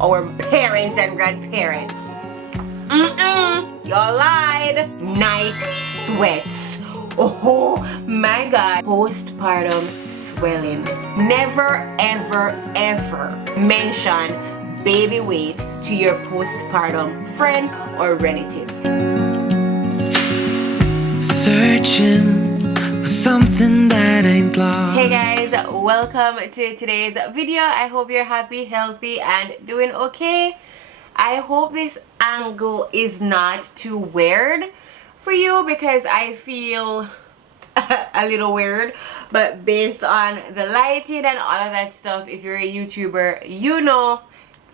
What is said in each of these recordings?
our parents and grandparents. Y'all lied. Night sweats. Oh my god. Postpartum swelling. Never ever ever mention baby weight to your postpartum friend or relative. Searching for something that ain't lost. Hey guys, welcome to today's video. I hope you're happy, healthy, and doing okay. I hope this angle is not too weird for you because I feel a little weird, but based on the lighting and all of that stuff, if you're a YouTuber, you know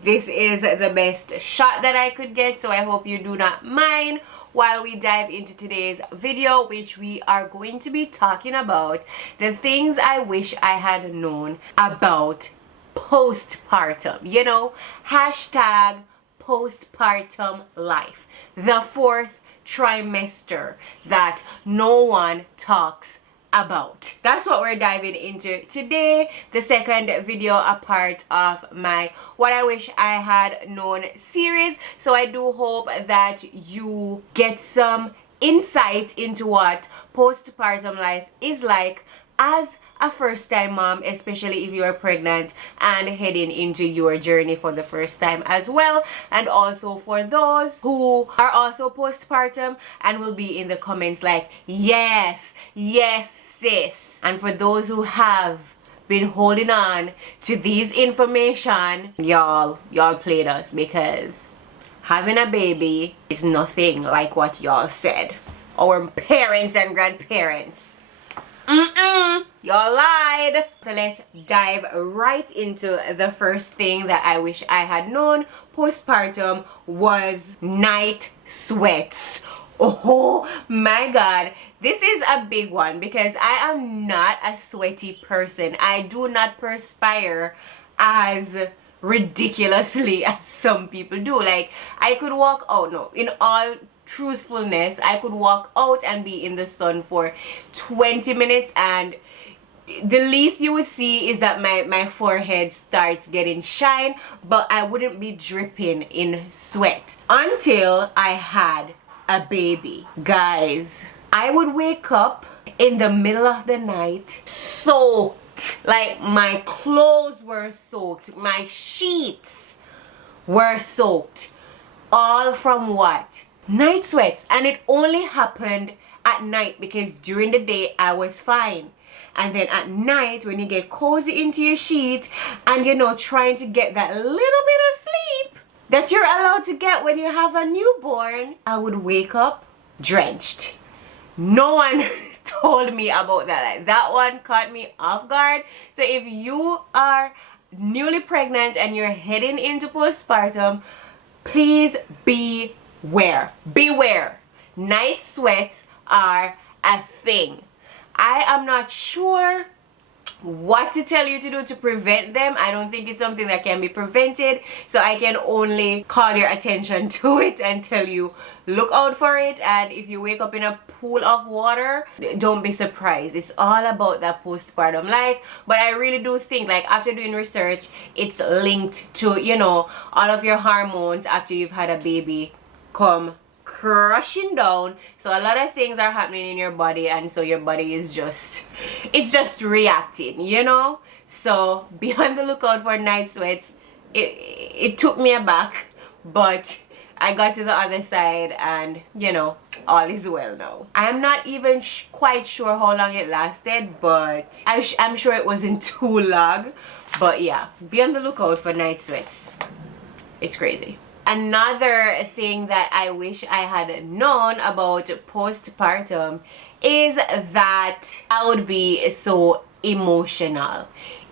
this is the best shot that I could get, so I hope you do not mind while we dive into today's video, which we are going to be talking about the things I wish I had known about postpartum. You know, hashtag postpartum life, the fourth trimester that no one talks about. That's what we're diving into today, the second video a part of my What I Wish I Had Known series. So I do hope that you get some insight into what postpartum life is like as a first-time mom, especially if you are pregnant and heading into your journey for the first time as well, and also for those who are also postpartum and will be in the comments like, yes sis. And for those who have been holding on to these information, y'all played us, because having a baby is nothing like what y'all said, our parents and grandparents. Y'all lied. So let's dive right into the first thing that I wish I had known postpartum was night sweats. Oh my god, this is a big one because I am not a sweaty person. I do not perspire as ridiculously as some people do. Like, I could walk out, no, in all truthfulness, I could walk out and be in the sun for 20 minutes and the least you would see is that my forehead starts getting shine, but I wouldn't be dripping in sweat until I had a baby. Guys, I would wake up in the middle of the night soaked, like my clothes were soaked, my sheets were soaked, all from what? Night sweats. And it only happened at night because during the day I was fine. And then at night, when you get cozy into your sheet and, you know, trying to get that little bit of sleep that you're allowed to get when you have a newborn, I would wake up drenched. No one told me about that. Like, that one caught me off guard. So if you are newly pregnant and you're heading into postpartum, please beware. Beware. Night sweats are a thing. I am not sure what to tell you to do to prevent them. I don't think it's something that can be prevented, so I can only call your attention to it and tell you look out for it. And if you wake up in a pool of water, don't be surprised. It's all about that postpartum life. But I really do think, like, after doing research, it's linked to, you know, all of your hormones after you've had a baby come crushing down. So a lot of things are happening in your body, and so your body is just, it's just reacting, you know. So be on the lookout for night sweats. It took me aback, but I got to the other side and, you know, all is well now. I'm not even quite sure how long it lasted, but I'm sure it wasn't too long. But yeah, be on the lookout for night sweats. It's crazy. Another thing that I wish I had known about postpartum is that I would be so emotional.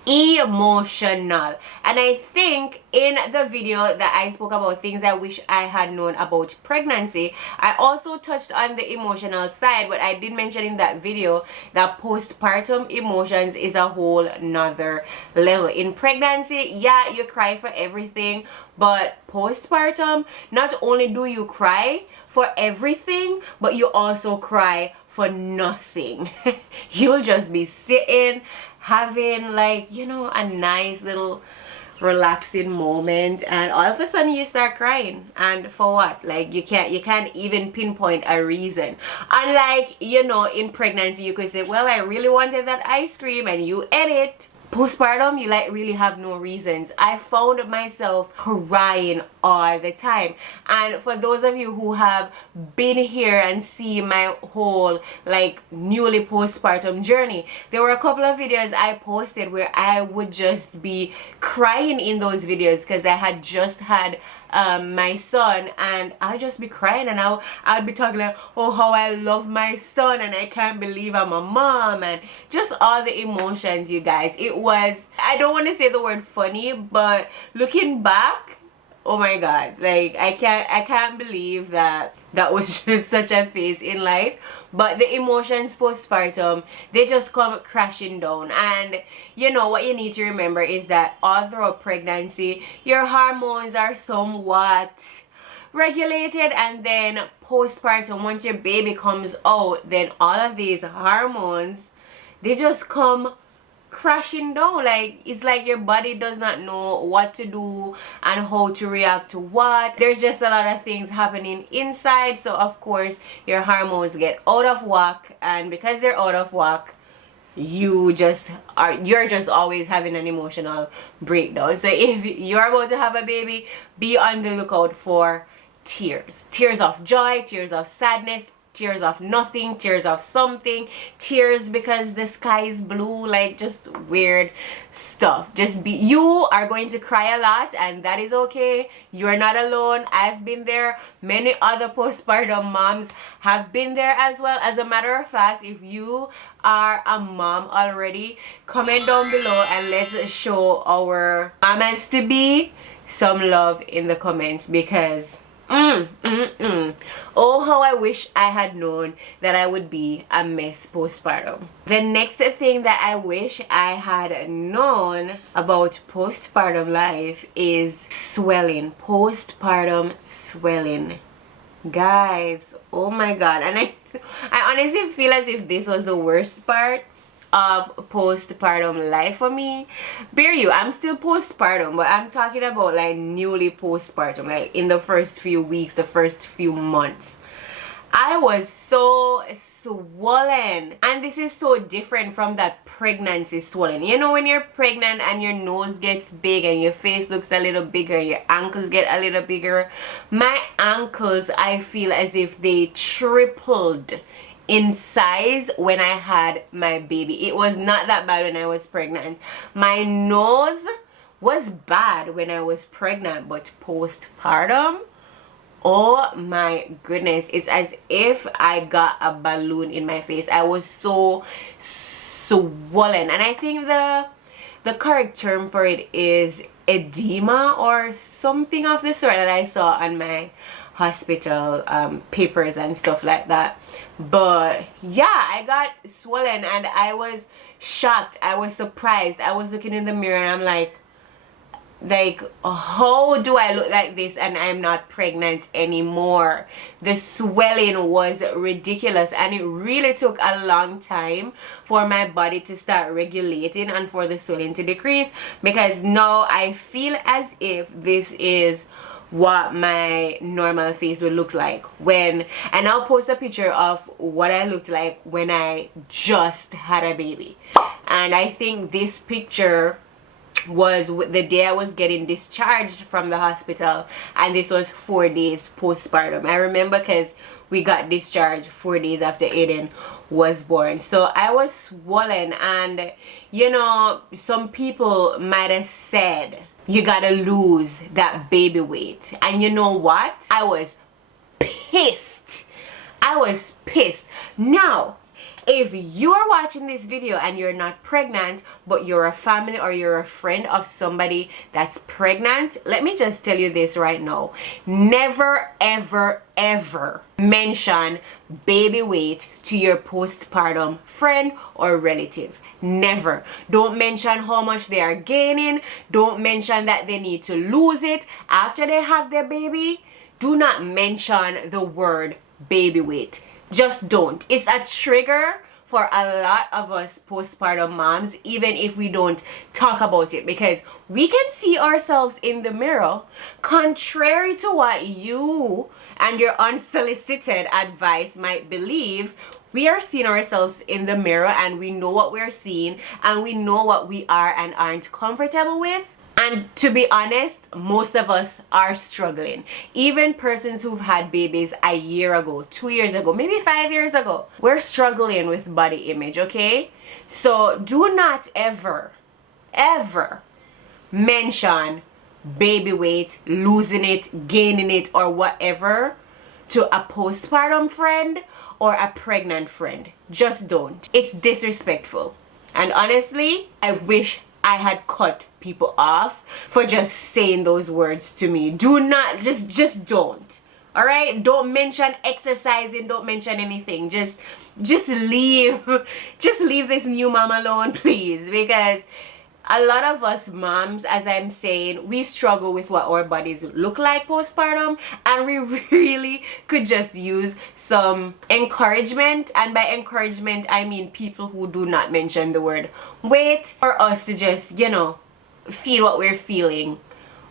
And I think in the video that I spoke about things I wish I had known about pregnancy, I also touched on the emotional side, but I did mention in that video that postpartum emotions is a whole nother level. In pregnancy, yeah, you cry for everything, but postpartum, not only do you cry for everything, but you also cry for nothing. You'll just be sitting having, like, you know, a nice little relaxing moment, and all of a sudden you start crying. And for what? Like, you can't even pinpoint a reason. Unlike, you know, in pregnancy, you could say, well, I really wanted that ice cream, and you ate it. Postpartum, you like really have no reasons. I found myself crying all the time. And for those of you who have been here and see my whole like newly postpartum journey, there were a couple of videos I posted where I would just be crying in those videos because I had just had my son, and I'd just be crying, and I'd be talking like, oh, how I love my son, and I can't believe I'm a mom, and just all the emotions, you guys. It was, I don't want to say the word funny, but looking back, oh my god, like I can't believe that was just such a phase in life. But the emotions postpartum, they just come crashing down. And you know what you need to remember is that all throughout pregnancy, your hormones are somewhat regulated, and then postpartum, once your baby comes out, then all of these hormones, they just come crashing down. Like, it's like your body does not know what to do and how to react to what. There's just a lot of things happening inside, so of course your hormones get out of whack, and because they're out of whack, you're just always having an emotional breakdown. So if you're about to have a baby, be on the lookout for tears of joy, tears of sadness, tears of nothing, tears of something, tears because the sky is blue, like just weird stuff. You are going to cry a lot, and that is okay. You're not alone. I've been there. Many other postpartum moms have been there as well. As a matter of fact, if you are a mom already, comment down below and let's show our mamas to be some love in the comments, because oh, how I wish I had known that I would be a mess postpartum. The next thing that I wish I had known about postpartum life is swelling. Postpartum swelling, guys, oh my god. And I honestly feel as if this was the worst part of postpartum life for me. Bear you, I'm still postpartum, but I'm talking about like newly postpartum, like in the first few weeks, the first few months. I was so swollen, and this is so different from that pregnancy swollen. You know, when you're pregnant and your nose gets big and your face looks a little bigger, your ankles get a little bigger. My ankles, I feel as if they tripled in size when I had my baby. It was not that bad when I was pregnant. My nose was bad when I was pregnant, but postpartum, oh my goodness, it's as if I got a balloon in my face. I was so swollen, and I think the correct term for it is edema or something of the sort that I saw on my hospital papers and stuff like that. But yeah, I got swollen, and I was shocked. I was surprised. I was looking in the mirror, and I'm like, how do I look like this and I'm not pregnant anymore? The swelling was ridiculous, and it really took a long time for my body to start regulating and for the swelling to decrease, because now I feel as if this is what my normal face would look like when, and I'll post a picture of what I looked like when I just had a baby. And I think this picture was the day I was getting discharged from the hospital, and this was 4 days postpartum. I remember because we got discharged 4 days after Aiden was born. So I was swollen, and you know, some people might have said you gotta lose that baby weight, and you know what, I was pissed. I was pissed. Now, if you're watching this video and you're not pregnant, but you're a family or you're a friend of somebody that's pregnant, let me just tell you this right now. Never, ever, ever mention baby weight to your postpartum friend or relative. Never. Don't mention how much they are gaining. Don't mention that they need to lose it after they have their baby. Do not mention the word baby weight. Just don't. It's a trigger for a lot of us postpartum moms, even if we don't talk about it, because we can see ourselves in the mirror. Contrary to what you and your unsolicited advice might believe, we are seeing ourselves in the mirror, and we know what we're seeing, and we know what we are and aren't comfortable with. And to be honest, most of us are struggling. Even persons who've had babies a year ago, 2 years ago, maybe 5 years ago, we're struggling with body image, okay? So do not ever mention baby weight, losing it, gaining it, or whatever to a postpartum friend or a pregnant friend. Just don't. It's disrespectful. And honestly, I wish I had cut people off for just saying those words to me. Do not, just don't. All right? Don't mention exercising, don't mention anything. Just leave this new mom alone, please, because a lot of us moms, as I'm saying, we struggle with what our bodies look like postpartum, and we really could just use some encouragement. And by encouragement, I mean people who do not mention the word weight, for us to just, you know, feel what we're feeling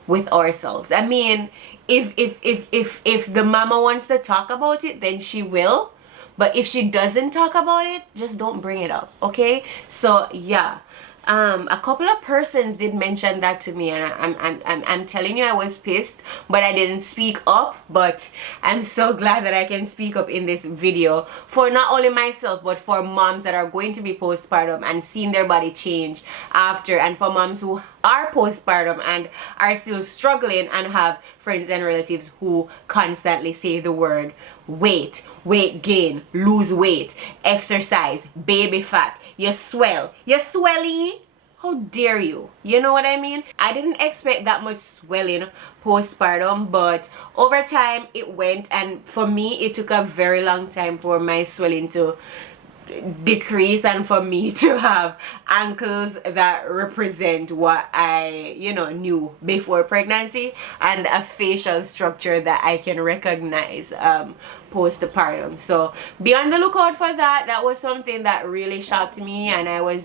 with ourselves. I mean, if the mama wants to talk about it, then she will. But if she doesn't talk about it, just don't bring it up, okay? So yeah. A couple of persons did mention that to me, and I'm telling you, I was pissed, but I didn't speak up. But I'm so glad that I can speak up in this video for not only myself, but for moms that are going to be postpartum and seeing their body change after, and for moms who are postpartum and are still struggling and have friends and relatives who constantly say the word weight gain, lose weight, exercise, baby fat, you're swelling. How dare you? You know what I mean? I didn't expect that much swelling postpartum, but over time it went, and for me it took a very long time for my swelling to decrease and for me to have ankles that represent what I, you know, knew before pregnancy, and a facial structure that I can recognize postpartum. So be on the lookout for that. That was something that really shocked me, and I was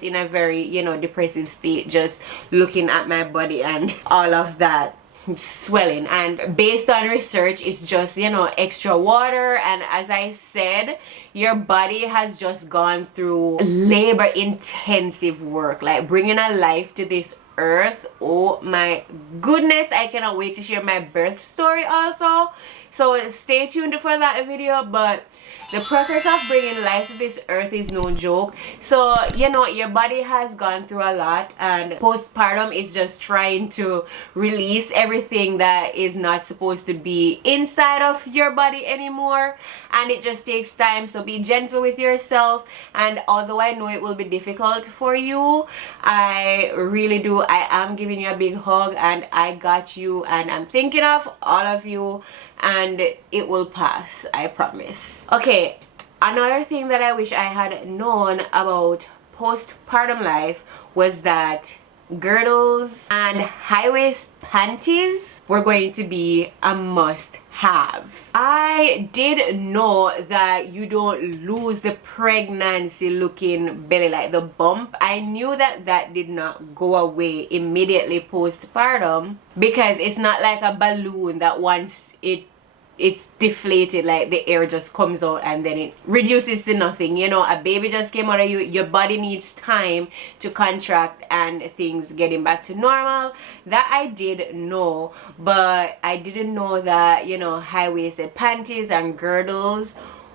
in a very, you know, depressive state just looking at my body and all of that swelling. And based on research, it's just, you know, extra water. And as I said, your body has just gone through labor intensive work, like bringing a life to this earth. Oh my goodness, I cannot wait to share my birth story also, so stay tuned for that video. But the process of bringing life to this earth is no joke. So, you know, your body has gone through a lot, and postpartum is just trying to release everything that is not supposed to be inside of your body anymore, and it just takes time. So be gentle with yourself, and although I know it will be difficult for you, I am giving you a big hug, and I got you, and I'm thinking of all of you, and it will pass, I promise. Okay, another thing that I wish I had known about postpartum life was that girdles and high-waist panties were going to be a must-have. I did know that you don't lose the pregnancy looking belly, like the bump. I knew that that did not go away immediately postpartum, because it's not like a balloon that once it's deflated, like the air just comes out and then it reduces to nothing. You know, a baby just came out of you, your body needs time to contract and things getting back to normal. That I did know, but I didn't know that, you know, high-waisted panties and girdles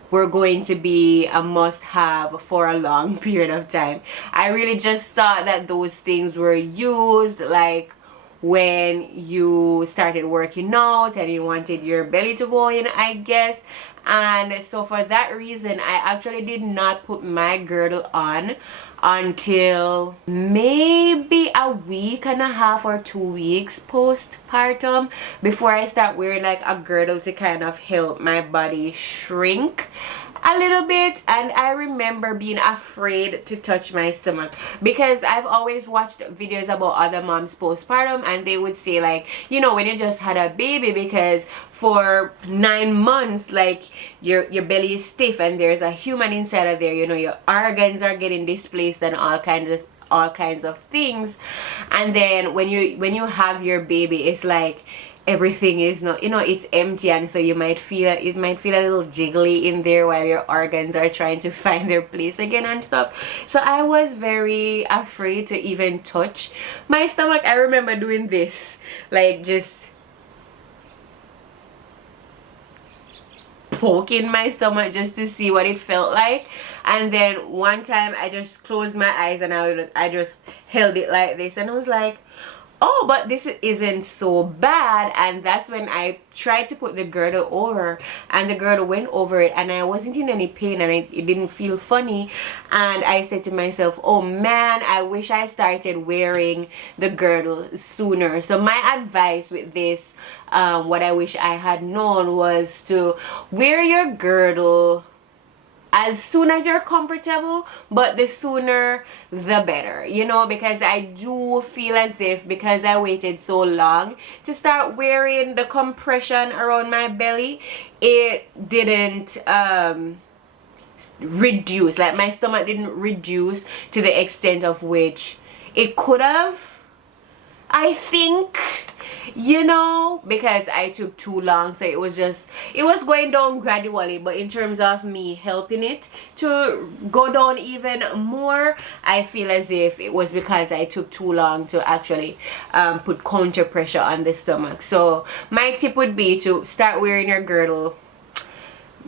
were going to be a must-have for a long period of time. I really just thought that those things were used like when you started working out and you wanted your belly to go in, I guess. And so for that reason, I actually did not put my girdle on until maybe a week and a half or 2 weeks postpartum, before I start wearing like a girdle to kind of help my body shrink. a little bit, and I remember being afraid to touch my stomach because I've always watched videos about other moms postpartum, and they would say like, you know, when you just had a baby, because for 9 months like your belly is stiff and there's a human inside of there, you know, your organs are getting displaced and all kinds of things. And then when you have your baby, it's like everything is not, you know, it's empty, and so it might feel a little jiggly in there while your organs are trying to find their place again and stuff. So I was very afraid to even touch my stomach. I remember doing this, like just poking my stomach just to see what it felt like. And then one time I just closed my eyes and I just held it like this, and I was like, oh, but this isn't so bad. And that's when I tried to put the girdle over, and the girdle went over it, and I wasn't in any pain, and it didn't feel funny. And I said to myself, oh man, I wish I started wearing the girdle sooner. So my advice with this, what I wish I had known, was to wear your girdle as soon as you're comfortable, but the sooner the better, you know, because I do feel as if because I waited so long to start wearing the compression around my belly, it didn't reduce, like my stomach didn't reduce to the extent of which it could have, I think, you know, because I took too long. So it was going down gradually, but in terms of me helping it to go down even more, I feel as if it was because I took too long to actually put counter pressure on the stomach. So my tip would be to start wearing your girdle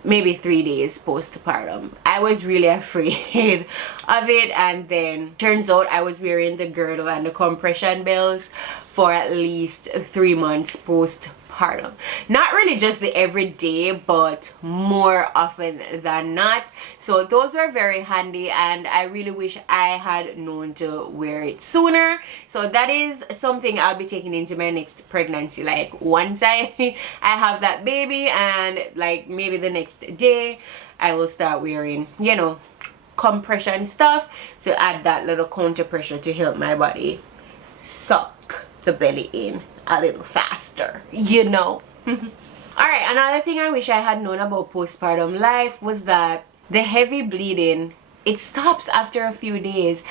maybe 3 days postpartum. I was really afraid of it, and then turns out I was wearing the girdle and the compression belts for at least 3 months postpartum. Not really just the everyday, but more often than not. So those were very handy, and I really wish I had known to wear it sooner. So that is something I'll be taking into my next pregnancy. Like once I have that baby, and like maybe the next day I will start wearing, you know, compression stuff to add that little counter pressure to help my body suck the belly in a little faster, you know. Alright, another thing I wish I had known about postpartum life was that the heavy bleeding, it stops after a few days.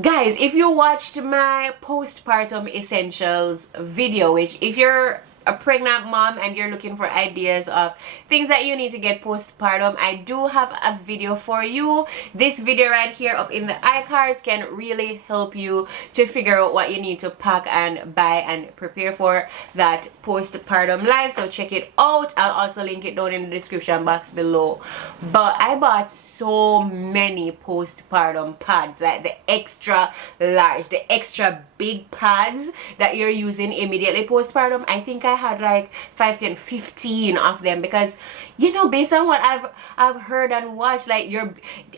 Guys, if you watched my postpartum essentials video, which if you're a pregnant mom and you're looking for ideas of things that you need to get postpartum, I do have a video for you. This video right here up in the iCards can really help you to figure out what you need to pack and buy and prepare for that postpartum life. So check it out. I'll also link it down in the description box below. But I bought so many postpartum pads, like the extra large, the extra big pads that you're using immediately postpartum. I think I had like 5, 10, 15 of them, because you know, based on what I've heard and watched, like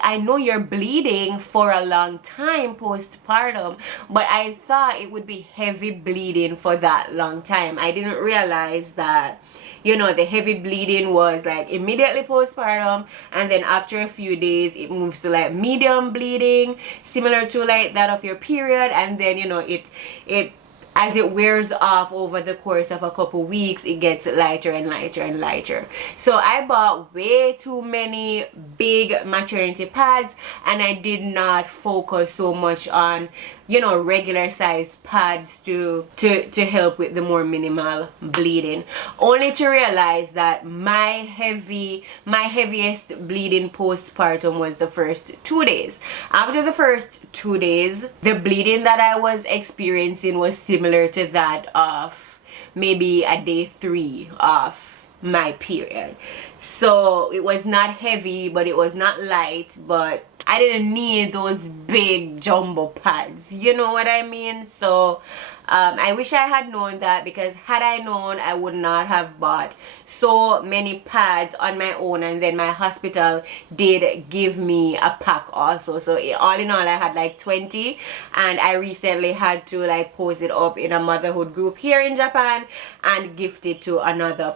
I know you're bleeding for a long time postpartum, but I thought it would be heavy bleeding for that long time. I didn't realize that, you know, the heavy bleeding was like immediately postpartum, and then after a few days it moves to like medium bleeding, similar to like that of your period, and then, you know, it as it wears off over the course of a couple weeks, it gets lighter and lighter and lighter. So I bought way too many big maternity pads, and I did not focus so much on, you know, regular size pads to help with the more minimal bleeding, only to realize that my heaviest bleeding postpartum was the first 2 days. After the first 2 days, the bleeding that I was experiencing was similar to that of maybe a day 3 of my period. So it was not heavy, but it was not light, but I didn't need those big jumbo pads, you know what I mean? So I wish I had known that, because had I known, I would not have bought so many pads on my own. And then my hospital did give me a pack also. So all in all, I had like 20, and I recently had to like post it up in a motherhood group here in Japan and gift it to another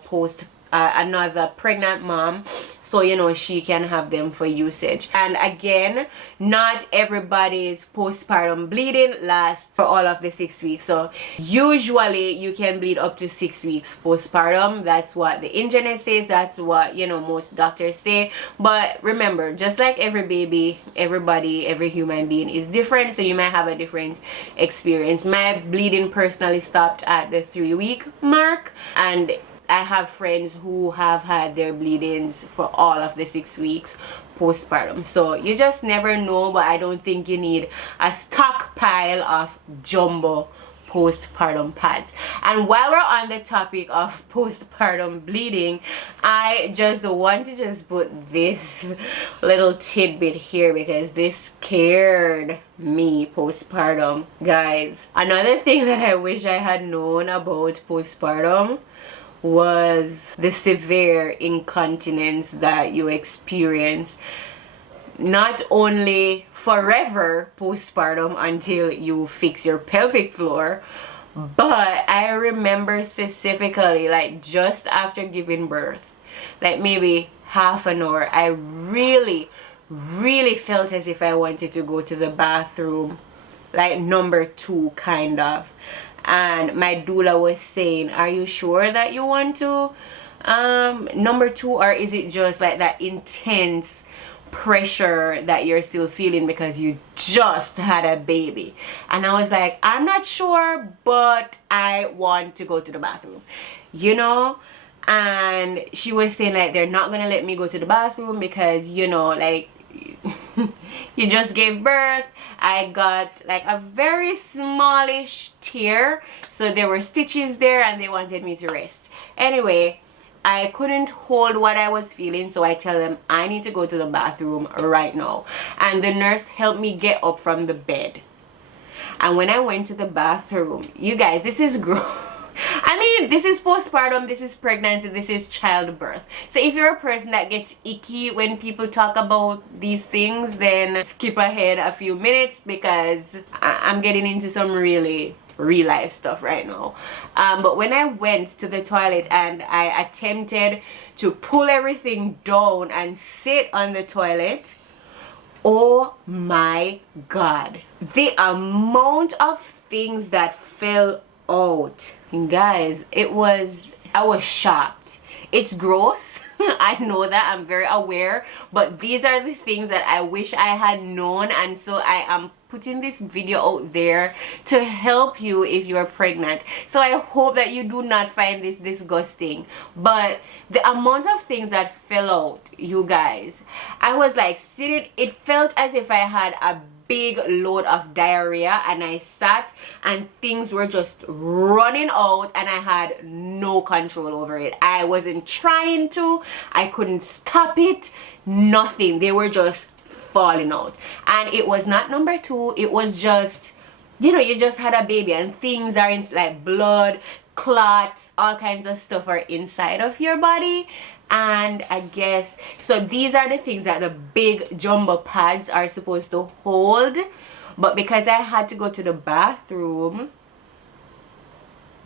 another pregnant mom, so you know she can have them for usage. And again, not everybody's postpartum bleeding lasts for all of the 6 weeks. So usually you can bleed up to 6 weeks postpartum. That's what the internет says, that's what, you know, most doctors say. But remember, just like every baby, everybody, every human being is different, so you might have a different experience. My bleeding personally stopped at the 3-week mark, and I have friends who have had their bleedings for all of the 6 weeks postpartum. So you just never know, but I don't think you need a stockpile of jumbo postpartum pads. And while we're on the topic of postpartum bleeding, I just want to just put this little tidbit here because this scared me postpartum, guys. Another thing that I wish I had known about postpartum was the severe incontinence that you experience, not only forever postpartum until you fix your pelvic floor, but I remember specifically, like, just after giving birth, like maybe half an hour, I really felt as if I wanted to go to the bathroom, like number 2 kind of. And my doula was saying, are you sure that you want to number 2, or is it just like that intense pressure that you're still feeling because you just had a baby? And I was like, I'm not sure, but I want to go to the bathroom, you know. And she was saying like they're not gonna let me go to the bathroom because, you know, like you just gave birth. I got like a very smallish tear, so there were stitches there and they wanted me to rest. Anyway, I couldn't hold what I was feeling, so I tell them I need to go to the bathroom right now. And the nurse helped me get up from the bed. And when I went to the bathroom, you guys, this is gross. I mean, this is postpartum, this is pregnancy, this is childbirth. So if you're a person that gets icky when people talk about these things, then skip ahead a few minutes because I'm getting into some really real life stuff right now. But when I went to the toilet and I attempted to pull everything down and sit on the toilet, oh my god, the amount of things that fell out, guys, I was shocked. It's gross. I know that, I'm very aware, but these are the things that I wish I had known, and so I am putting this video out there to help you if you are pregnant. So I hope that you do not find this disgusting, but the amount of things that fell out, you guys, I was like sitting, it felt as if I had a big load of diarrhea, and I sat and things were just running out and I had no control over it. I wasn't trying to, I couldn't stop it, nothing. They were just falling out. And it was not number 2, it was just, you know, you just had a baby and things are in, like blood, clots, all kinds of stuff are inside of your body. And I guess, so these are the things that the big jumbo pads are supposed to hold, but because I had to go to the bathroom,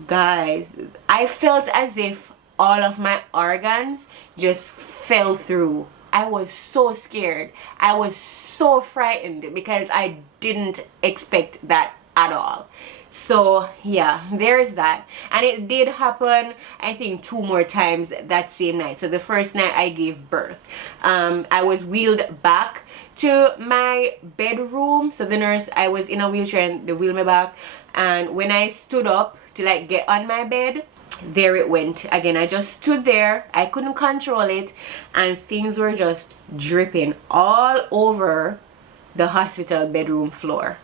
guys, I felt as if all of my organs just fell through. I was so scared, I was so frightened because I didn't expect that at all. So yeah, there's that. And it did happen, I think, 2 more times that same night. So the first night I gave birth, I was wheeled back to my bedroom. So the nurse, I was in a wheelchair and they wheeled me back, and when I stood up to like get on my bed, there it went again. I just stood there, I couldn't control it, and things were just dripping all over the hospital bedroom floor.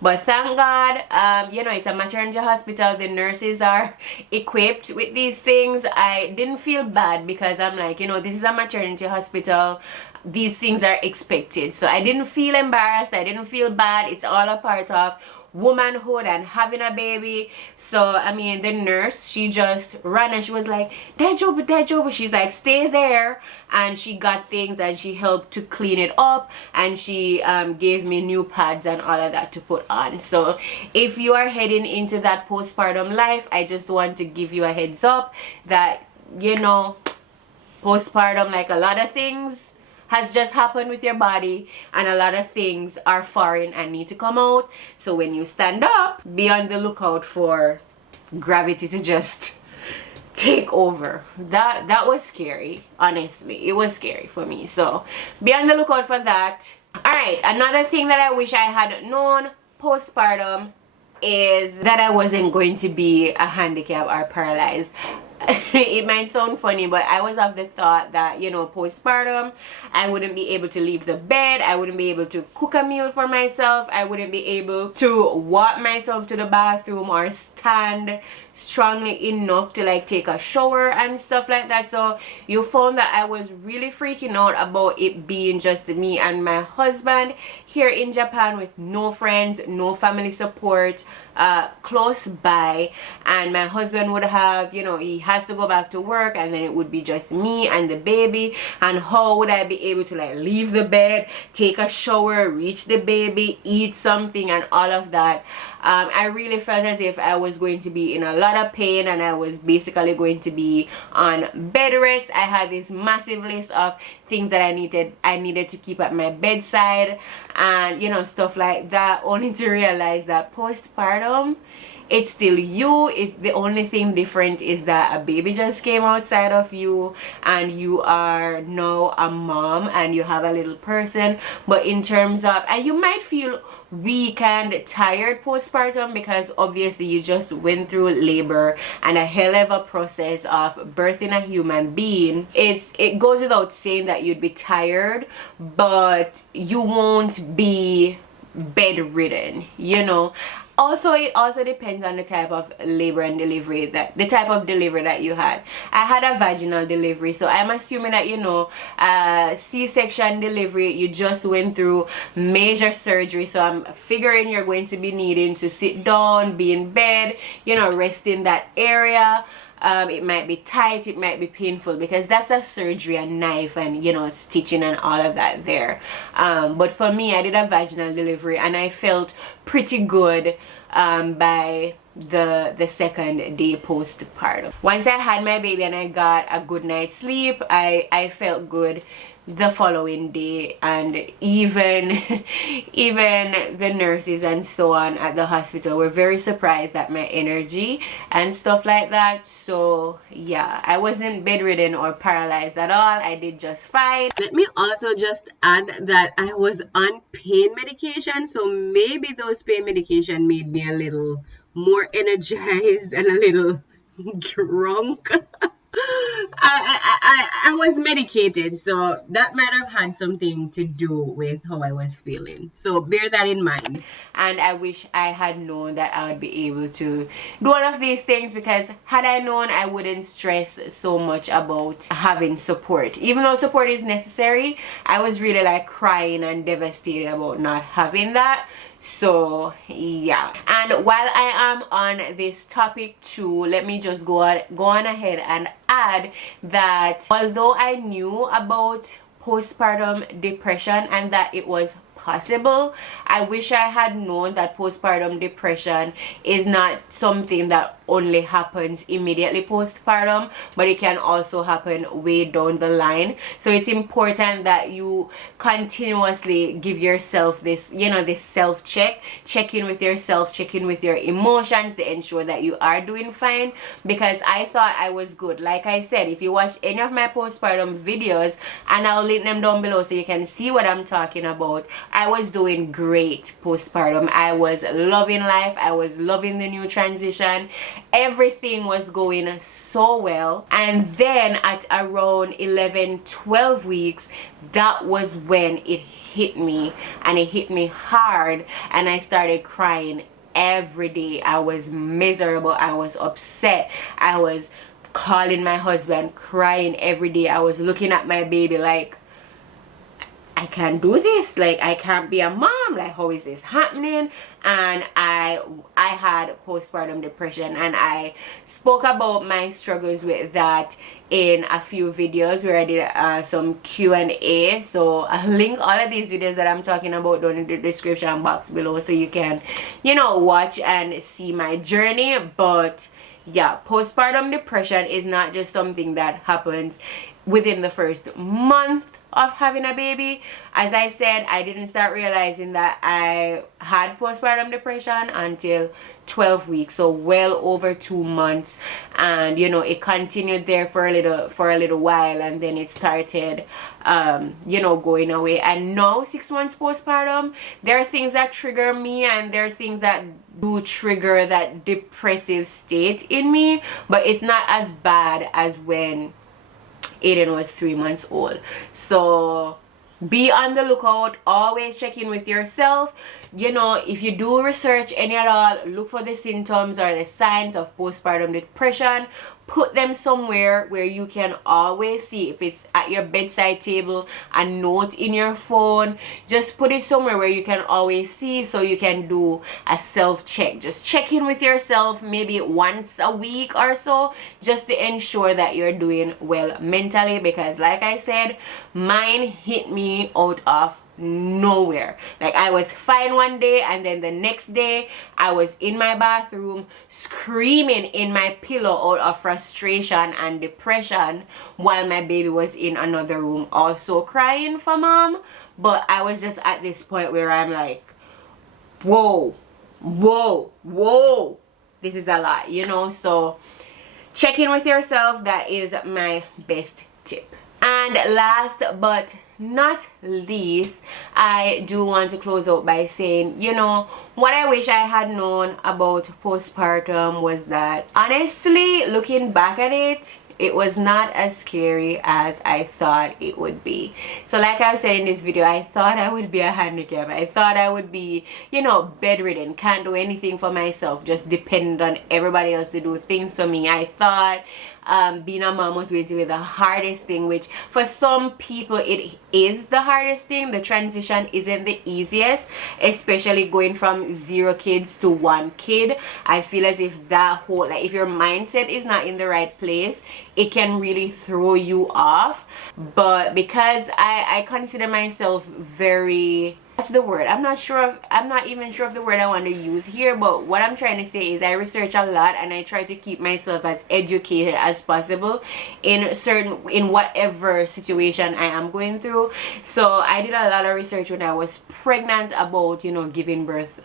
But thank God, you know, it's a maternity hospital. The nurses are equipped with these things. I didn't feel bad because I'm like, you know, this is a maternity hospital. These things are expected. So I didn't feel embarrassed. I didn't feel bad. It's all a part of womanhood and having a baby. So I mean, the nurse, she just ran and she was like, Dajobu. She's like, stay there. And she got things and she helped to clean it up, and she gave me new pads and all of that to put on. So if you are heading into that postpartum life, I just want to give you a heads up that, you know, postpartum, like a lot of things has just happened with your body, and a lot of things are foreign and need to come out. So when you stand up, be on the lookout for gravity to just take over. That was scary. Honestly, it was scary for me, so be on the lookout for that. All right, another thing that I wish I had known postpartum is that I wasn't going to be a handicap or paralyzed. It might sound funny, but I was of the thought that, you know, postpartum, I wouldn't be able to leave the bed, I wouldn't be able to cook a meal for myself, I wouldn't be able to walk myself to the bathroom or stand strongly enough to like take a shower and stuff like that. So you found that I was really freaking out about it being just me and my husband here in Japan with no friends, no family support close by, and my husband would have, you know, he has to go back to work, and then it would be just me and the baby. And how would I be able to like leave the bed, take a shower, reach the baby, eat something, and all of that? I really felt as if I was going to be in a lot of pain, and I was basically going to be on bed rest. I had this massive list of things that I needed to keep at my bedside, and you know, stuff like that, only to realize that postpartum, it's still you. It's the only thing different is that a baby just came outside of you, and you are now a mom, and you have a little person. But in terms of, and you might feel weak and tired postpartum because obviously you just went through labor and a hell of a process of birthing a human being. It goes without saying that you'd be tired, but you won't be bedridden, you know. Also, it also depends on the type of labor and delivery, that the type of delivery that you had. I had a vaginal delivery, so I'm assuming that, you know, C-section delivery, you just went through major surgery. So I'm figuring you're going to be needing to sit down, be in bed, you know, rest in that area. It might be tight, it might be painful, because that's a surgery, a knife, and you know, stitching and all of that there. But for me, I did a vaginal delivery, and I felt pretty good by the second day postpartum. Once I had my baby and I got a good night's sleep, I felt good the following day. And even the nurses and so on at the hospital were very surprised at my energy and stuff like that. So yeah, I wasn't bedridden or paralyzed at all. I did just fine. Let me also just add that I was on pain medication, so maybe those pain medication made me a little more energized and a little drunk. I was medicated, so that might have had something to do with how I was feeling. So bear that in mind. And I wish I had known that I would be able to do all of these things, because had I known, I wouldn't stress so much about having support. Even though support is necessary, I was really like crying and devastated about not having that. So yeah, and while I am on this topic too, let me just go on ahead and add that although I knew about postpartum depression and that it was possible, I wish I had known that postpartum depression is not something that only happens immediately postpartum, but it can also happen way down the line. So it's important that you continuously give yourself this, you know, this self-check, check in with yourself, check in with your emotions to ensure that you are doing fine. Because I thought I was good. Like I said, if you watch any of my postpartum videos, and I'll link them down below so you can see what I'm talking about, I was doing great postpartum. I was loving life, I was loving the new transition, everything was going so well. And then at around 11-12 weeks, that was when it hit me, and it hit me hard, and I started crying every day. I was miserable, I was upset, I was calling my husband, crying every day. I was looking at my baby like, I can't do this, like I can't be a mom, like how is this happening? And I had postpartum depression, and I spoke about my struggles with that in a few videos where I did some Q&A. So I'll link all of these videos that I'm talking about down in the description box below, so you can, you know, watch and see my journey. But yeah, postpartum depression is not just something that happens within the first month of having a baby. As I said, I didn't start realizing that I had postpartum depression until 12 weeks, so well over 2 months. And you know, it continued there for a little while, and then it started you know, going away. And now 6 months postpartum, there are things that trigger me, and there are things that do trigger that depressive state in me, but it's not as bad as when Aiden was 3 months old. So be on the lookout, always check in with yourself. You know, if you do research any at all, look for the symptoms or the signs of postpartum depression. Put them somewhere where you can always see. If it's at your bedside table, a note in your phone, just put it somewhere where you can always see, so you can do a self-check. Just check in with yourself maybe once a week or so, just to ensure that you're doing well mentally, because like I said, mine hit me out of nowhere. Like, I was fine one day, and then the next day I was in my bathroom screaming in my pillow out of frustration and depression, while my baby was in another room also crying for mom. But I was just at this point where I'm like, whoa, this is a lot, you know. So check in with yourself. That is my best tip. And last but not least, I do want to close out by saying, you know, what I wish I had known about postpartum was that, honestly, looking back at it, it was not as scary as I thought it would be. So like I said in this video, I thought I would be a handicap. I thought I would be, you know, bedridden, can't do anything for myself, just depend on everybody else to do things for me. I thought being a mom was going to be the hardest thing, which for some people it is the hardest thing. The transition isn't the easiest, especially going from 0 kids to 1 kid. I feel as if that whole, like, if your mindset is not in the right place, it can really throw you off. But because I consider myself very, that's the word, I'm not even sure of the word I want to use here, but what I'm trying to say is I research a lot, and I try to keep myself as educated as possible in whatever situation I am going through. So I did a lot of research when I was pregnant about, you know, giving birth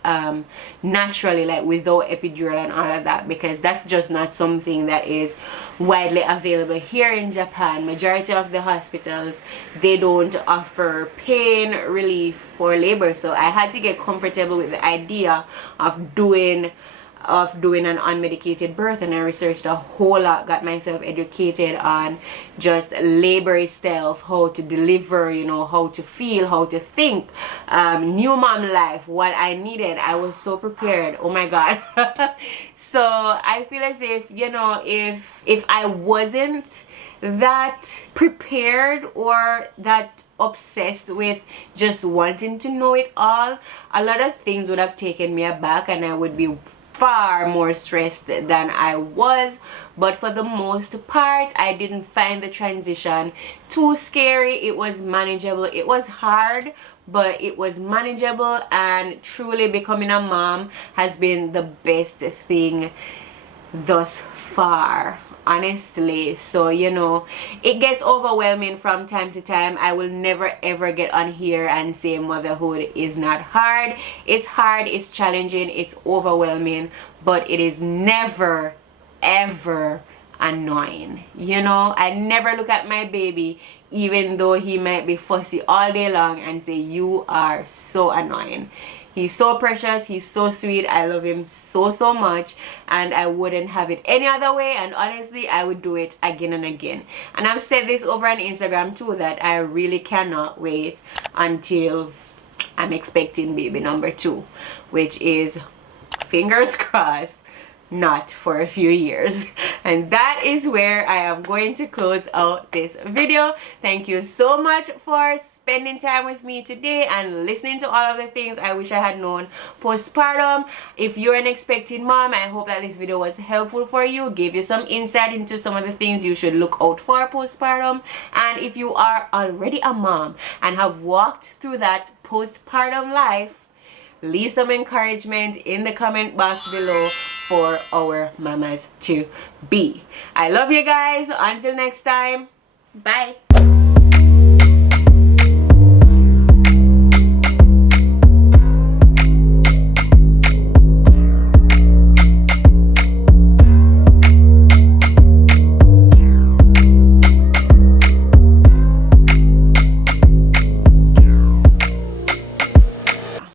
naturally, like without epidural and all of that, because that's just not something that is widely available here in Japan. Majority of the hospitals, they don't offer pain relief for labor, so I had to get comfortable with the idea of doing an unmedicated birth, and I researched a whole lot, got myself educated on just labor itself, how to deliver, you know, how to feel, how to think, new mom life, what I needed. I was so prepared, oh my god. So I feel as if, you know, if I wasn't that prepared or that obsessed with just wanting to know it all, a lot of things would have taken me aback, and I would be far more stressed than I was. But for the most part, I didn't find the transition too scary. It was manageable. It was hard, but it was manageable, and truly becoming a mom has been the best thing thus far, honestly. So, you know, it gets overwhelming from time to time. I will never ever get on here and say motherhood is not hard. It's hard, it's challenging, it's overwhelming, but it is never ever annoying. You know, I never look at my baby, even though he might be fussy all day long, and say, you are so annoying. He's so precious, he's so sweet, I love him so much, and I wouldn't have it any other way. And honestly, I would do it again and again. And I've said this over on Instagram too, that I really cannot wait until I'm expecting baby number 2, which is, fingers crossed, not for a few years. And that is where I am going to close out this video. Thank you so much for spending time with me today and listening to all of the things I wish I had known postpartum. If you're an expecting mom, I hope that this video was helpful for you, gave you some insight into some of the things you should look out for postpartum. And if you are already a mom and have walked through that postpartum life, leave some encouragement in the comment box below for our mamas to be. I love you guys. Until next time, bye.